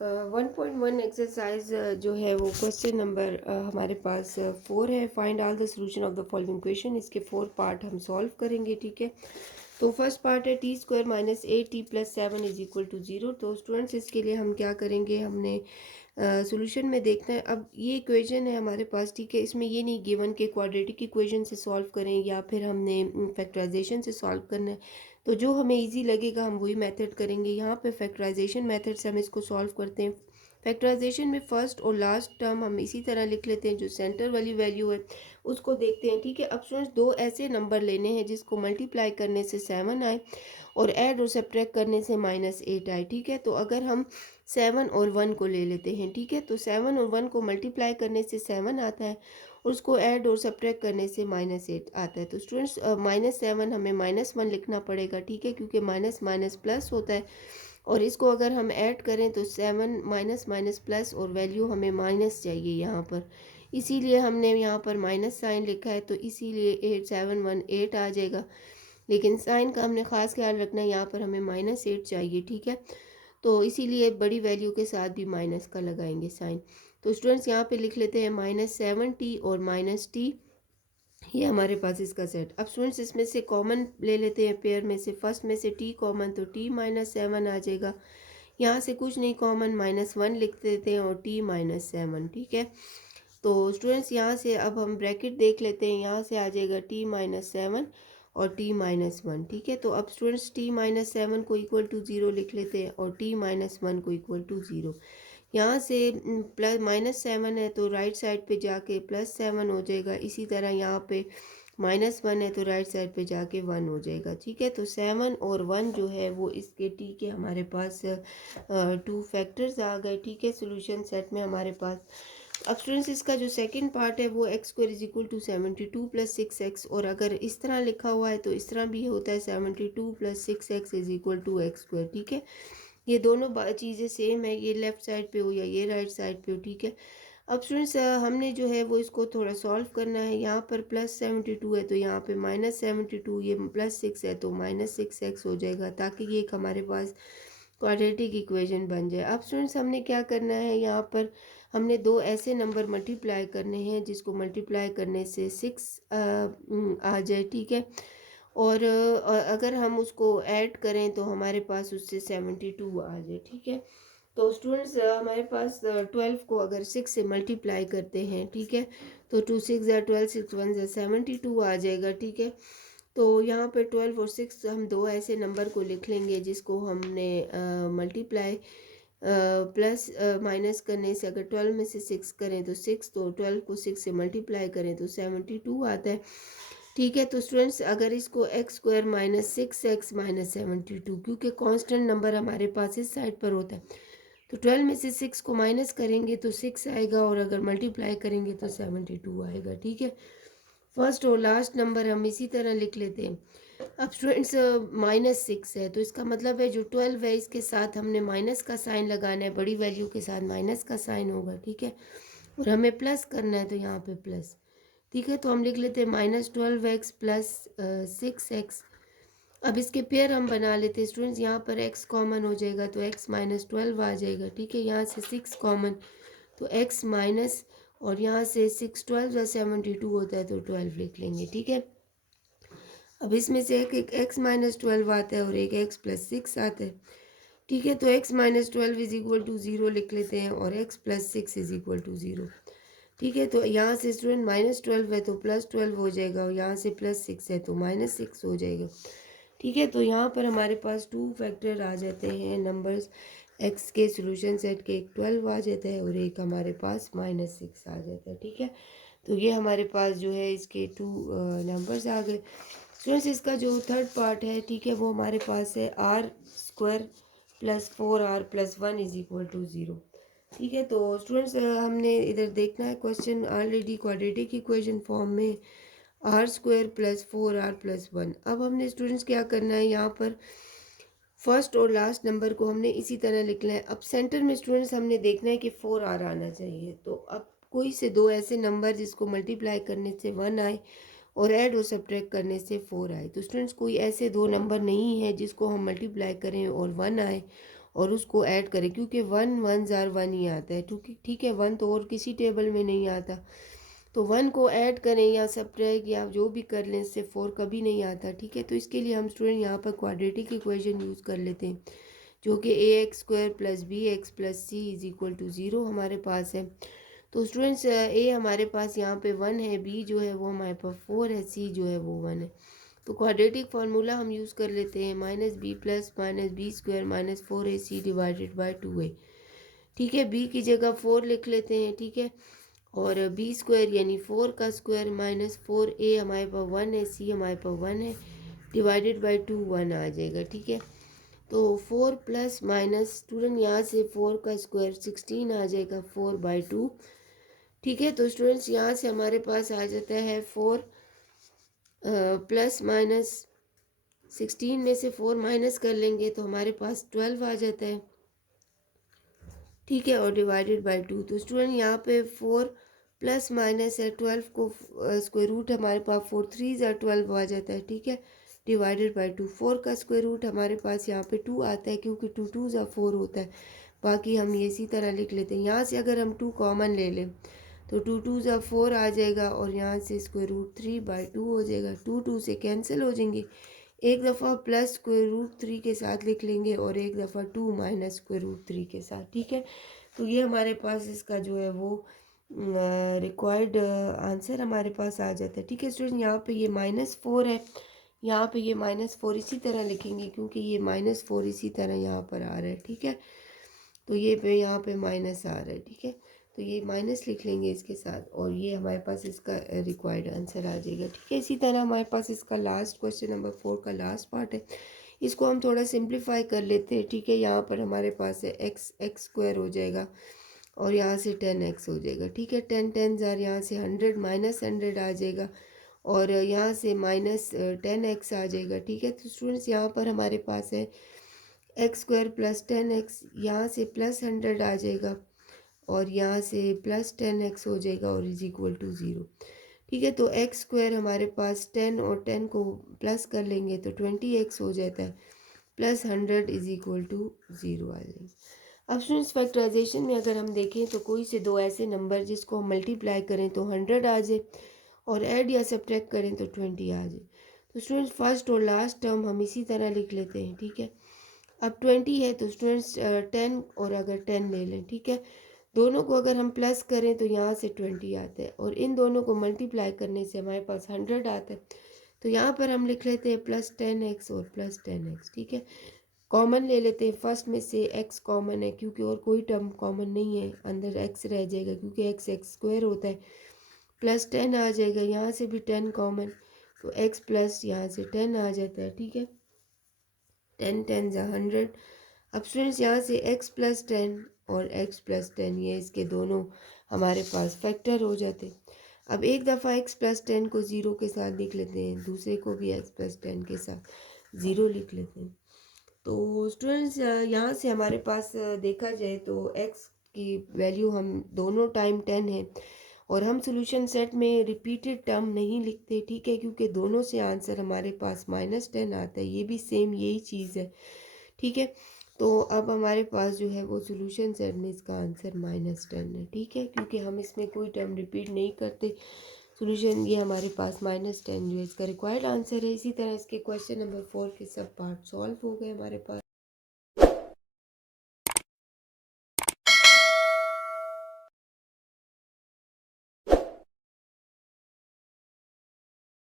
1.1 exercise जो है वो क्वेश्चन नंबर हमारे पास 4 है। Find all the solution of the following question. इसके 4 पार्ट हम सॉल्व करेंगे, ठीक है। तो फर्स्ट पार्ट है T square minus 8t+7 is equal to 0। तो स्टूडेंट्स इसके लिए हम क्या करेंगे, हमने सॉल्यूशन में देखना है। अब ये इक्वेशन है हमारे पास, ठीक है। इसमें ये नहीं गिवन के क्वाड्रेटिक इक्वेशन से सॉल्व करें या फिर हमने फैक्टराइजेशन से सॉल्व करना है। तो जो हमें इजी लगेगा हम वही मेथड करेंगे। यहाँ पे फैक्टराइजेशन मेथड से हम इसको सॉल्व करते हैं। फैक्टराइजेशन में फर्स्ट और लास्ट टर्म हम इसी तरह लिख लेते हैं, जो सेंटर वाली वैल्यू है उसको देखते हैं, ठीक है। अब स्टूडेंट्स दो ऐसे नंबर लेने हैं जिसको मल्टीप्लाई करने से 7 आए और ऐड और सब्ट्रैक्ट करने से -8 आए, ठीक है। तो अगर हम 7 और 1 को ले लेते हैं, ठीक है। तो 7 और 1 को मल्टीप्लाई करने से 7 आता है और उसको ऐड और सब्ट्रैक्ट करने से -8 आता है। तो स्टूडेंट्स -7 हमें -1 लिखना पड़ेगा, ठीक है, क्योंकि माइनस माइनस प्लस होता है। और इसको अगर हम ऐड करें तो 7 माइनस माइनस प्लस और वैल्यू हमें माइनस चाहिए यहाँ पर, इसीलिए हमने यहाँ पर माइनस साइन लिखा है। तो इसीलिए 8 7 1 8 आ जाएगा, लेकिन साइन का हमने ख़ास ख्याल रखना है, यहाँ पर हमें -8 चाहिए, ठीक है। तो इसीलिए बड़ी वैल्यू के साथ भी माइनस का लगाएंगे साइन। तो स्टूडेंट्स यहाँ पे लिख लेते हैं -7t और -t, ये हमारे पास इसका सेट। अब स्टूडेंट्स इसमें से कॉमन ले लेते हैं, पेयर में से फर्स्ट में से t कॉमन, तो t -7 आ जाएगा। यहाँ से कुछ नहीं कॉमन, -1 लिख देते हैं और t -7, ठीक है। तो स्टूडेंट्स यहाँ से अब हम ब्रैकेट देख लेते हैं, यहाँ से आ जाएगा t -7 और t -1, ठीक है। तो अब स्टूडेंट्स t -7 को इक्वल टू 0 लिख लेते हैं और t -1 को इक्वल टू 0। यहाँ से प्लस -7 है तो राइट साइड पे जाके +7 हो जाएगा। इसी तरह यहाँ पे -1 है तो राइट साइड पे जाके 1 हो जाएगा, ठीक है। तो 7 और 1 जो है वो इसके टी के हमारे पास 2 फैक्टर्स आ गए, ठीक है, सोल्यूशन सेट में हमारे पास। अब स्टूडेंट्स इसका जो सेकंड पार्ट है वो x² is equal to 72 + 6x, और अगर इस तरह लिखा हुआ है तो इस तरह भी होता है 72 + 6x is equal to x², ठीक है। ये दोनों चीज़ें सेम है, ये लेफ़्ट साइड पे हो या ये राइट साइड पे हो, ठीक है। अब स्टूडेंट्स हमने जो है वो इसको थोड़ा सॉल्व करना है। यहाँ पर +72 है तो यहाँ पे -72, ये +6 है तो -6x हो जाएगा, ताकि ये एक हमारे पास क्वाड्रेटिक इक्वेशन बन जाए। अब स्टूडेंट्स हमने क्या करना है, यहाँ पर हमने दो ऐसे नंबर मल्टीप्लाई करने हैं जिसको मल्टीप्लाई करने से 6 आ जाए, ठीक है। और अगर हम उसको ऐड करें तो हमारे पास उससे 72 आ जाए, ठीक है। तो स्टूडेंट्स हमारे पास 12 को अगर 6 से मल्टीप्लाई करते हैं, ठीक है, तो 2 6 ज़ा 12, 6 1 ज़ा 72 आ जाएगा, ठीक है। तो यहाँ पे 12 और 6 हम दो ऐसे नंबर को लिख लेंगे जिसको हमने मल्टीप्लाई प्लस माइनस करने से, अगर 12 में से 6 करें तो 6, तो 12 को 6 से मल्टीप्लाई करें तो 72 आता है, ठीक है। तो स्टूडेंट्स अगर इसको x² -6x -72, क्योंकि कांस्टेंट नंबर हमारे पास इस साइड पर होता है, तो 12 में से 6 को माइनस करेंगे तो 6 आएगा और अगर मल्टीप्लाई करेंगे तो 72 आएगा, ठीक है। फर्स्ट और लास्ट नंबर हम इसी तरह लिख लेते हैं। अब स्टूडेंट्स -6 है तो इसका मतलब है जो 12 है इसके साथ हमने माइनस का साइन लगाना है, बड़ी वैल्यू के साथ माइनस का साइन होगा, ठीक है। और हमें प्लस करना है तो यहाँ पे प्लस, ठीक है। तो हम लिख लेते हैं -12x + 6x। अब इसके पेयर हम बना लेते हैं स्टूडेंट्स, यहाँ पर x कॉमन हो जाएगा तो x -12 आ जाएगा, ठीक है। यहाँ से 6 कॉमन तो x माइनस, और यहाँ से 6 12 या 72 होता है तो 12 लिख लेंगे, ठीक है। अब इसमें से एक x -12 आता है और एक x + 6 आता है, ठीक है। तो x -12 इज इक्वल टू 0 लिख लेते हैं और x + 6 इज इक्वल टू 0, ठीक है। तो यहाँ से स्टूडेंट -12 है तो +12 हो जाएगा और यहाँ से +6 है तो -6 हो जाएगा, ठीक है। तो यहाँ पर हमारे पास 2 फैक्टर आ जाते हैं नंबर्स x के सोल्यूशन सेट के, एक 12 आ जाता है और एक हमारे पास -6 आ जाता है, ठीक है। तो ये हमारे पास जो है इसके 2 नंबर्स आ गए। स्टूडेंट्स इसका जो थर्ड पार्ट है, ठीक है, वो हमारे पास है r² + 4r + 1 is equal to 0, ठीक है। तो स्टूडेंट्स हमने इधर देखना है question already quadratic equation form में, r² + 4r + 1। अब हमने स्टूडेंट्स क्या करना है, यहाँ पर फर्स्ट और लास्ट नंबर को हमने इसी तरह लिखना है। अब सेंटर में स्टूडेंट्स हमने देखना है कि 4r आना चाहिए। तो अब कोई से दो ऐसे नंबर जिसको मल्टीप्लाई करने से 1 आए और ऐड और सब्ट्रैक्ट करने से 4 आए। तो स्टूडेंट्स कोई ऐसे दो नंबर नहीं है जिसको हम मल्टीप्लाई करें और 1 आए और उसको ऐड करें, क्योंकि 1 1 ज़ार 1 ही आता है, ठीक है। 1 तो और किसी टेबल में नहीं आता, तो 1 को ऐड करें या सब्ट्रैक्ट या जो भी कर लें, इससे 4 कभी नहीं आता, ठीक है। तो इसके लिए हम स्टूडेंट यहाँ पर क्वाड्रेटिक इक्वेशन यूज़ कर लेते हैं, जो कि ax² + bx + c = 0 हमारे पास है। तो स्टूडेंट्स ए हमारे पास यहाँ पे 1 है, बी जो है वो हमारे पास 4 है, सी जो है वो 1 है। तो क्वाड्रेटिक फार्मूला हम यूज़ कर लेते हैं -b + -b² - 4ac / 2a, ठीक है। b की जगह 4 लिख लेते हैं, ठीक है। और b² यानी 4 का स्क्वायर -4a हमारे पास 1 है, c हमारे पास 1 है, / 2 1 आ जाएगा, ठीक है। तो 4 प्लस माइनस स्टूडेंट यहाँ से 4 का स्क्वायर 16 आ जाएगा 4/2, ठीक है। तो स्टूडेंट्स यहाँ से हमारे पास आ जाता है 4 प्लस माइनस 16 में से 4 माइनस कर लेंगे तो हमारे पास 12 आ जाता है, ठीक है। और / 2, तो स्टूडेंट यहाँ पे 4 प्लस माइनस है, 12 को स्क्वायर रूट हमारे पास 4 3 ज़ा 12 आ जाता है, ठीक है, / 2। 4 का स्क्वायर रूट हमारे पास यहाँ पे 2 आता है, क्योंकि 2 2 ज़ा 4 होता है। बाकी हम ये इसी तरह लिख लेते हैं। यहाँ से अगर हम 2 कॉमन ले लें तो 2 2 ज़ा 4 आ जाएगा, और यहाँ से स्क्वायर रूट 3/2 हो जाएगा। 2 2 से कैंसिल हो जाएंगे, एक दफ़ा प्लस स्क्वायर रूट 3 के साथ लिख लेंगे और एक दफ़ा 2 माइनस स्क्वायर रूट 3 के साथ, ठीक है। तो ये हमारे पास इसका जो है वो रिक्वायर्ड आंसर हमारे पास आ जाता है, ठीक है स्टूडेंट। यहाँ पे ये -4 है, यहाँ पे ये -4 इसी तरह लिखेंगे, क्योंकि ये -4 इसी तरह यहाँ पर आ रहा है, ठीक है। तो ये पे यहाँ पे माइनस आ रहा है, ठीक है। तो ये माइनस लिख लेंगे इसके साथ, और ये हमारे पास इसका रिक्वायर्ड आंसर आ जाएगा, ठीक है। इसी तरह हमारे पास इसका लास्ट क्वेश्चन नंबर 4 का लास्ट पार्ट है, इसको हम थोड़ा सिंप्लीफाई कर लेते हैं, ठीक है। यहाँ पर हमारे पास है x² हो जाएगा, और यहाँ से 10x हो जाएगा, ठीक है। 10 10 ज़ार यहाँ से 100 -100 आ जाएगा, और यहाँ से -10x आ जाएगा, ठीक है। तो स्टूडेंट्स यहाँ पर हमारे पास है x² + 10x, यहाँ से +100 आ जाएगा, और यहाँ से +10x हो जाएगा, और = 0, ठीक है। तो x² हमारे पास 10 और 10 को प्लस कर लेंगे तो 20x हो जाता है, +100 = 0 आ जाएगा। अब स्टूडेंट्स फैक्टराइजेशन में अगर हम देखें तो कोई से दो ऐसे नंबर जिसको हम मल्टीप्लाई करें तो 100 आ जाए, और ऐड या सब्ट्रैक्ट करें तो 20 आ जाए। तो स्टूडेंट्स फर्स्ट और लास्ट टर्म हम इसी तरह लिख लेते हैं, ठीक है। अब 20 है तो स्टूडेंट्स 10 और अगर 10 ले लें, ठीक है। दोनों को अगर हम प्लस करें तो यहाँ से 20 आता है, और इन दोनों को मल्टीप्लाई करने से हमारे पास 100 आता है। तो यहाँ पर हम लिख लेते हैं +10x और +10x, ठीक है। कॉमन ले लेते हैं, फर्स्ट में से x कॉमन है, क्योंकि और कोई टर्म कॉमन नहीं है, अंदर x रह जाएगा, क्योंकि x² होता है। +10 आ जाएगा, यहाँ से भी 10 कॉमन, तो x प्लस यहाँ से 10 आ जाता है, ठीक है। 10 10 ज़ा 100। अब स्टूडेंट्स यहाँ से x + 10 और x + 10 ये इसके दोनों हमारे पास फैक्टर हो जाते। अब एक दफ़ा x + 10 को 0 के साथ लिख लेते हैं, दूसरे को भी x + 10 के साथ 0 लिख लेते हैं। तो स्टूडेंट्स यहाँ से हमारे पास देखा जाए तो x की वैल्यू हम दोनों टाइम 10 है, और हम सॉल्यूशन सेट में रिपीटेड टर्म नहीं लिखते, ठीक है, क्योंकि दोनों से आंसर हमारे पास -10 आता है, ये भी सेम यही चीज़ है, ठीक है। तो अब हमारे पास जो है वो सॉल्यूशन सेट में इसका आंसर -10 है, ठीक है, क्योंकि हम इसमें कोई टर्म रिपीट नहीं करते। सॉल्यूशन ये हमारे पास -10 जो है इसका रिक्वायर्ड आंसर है। इसी तरह इसके क्वेश्चन नंबर 4 के सब पार्ट सॉल्व हो गए हमारे पास।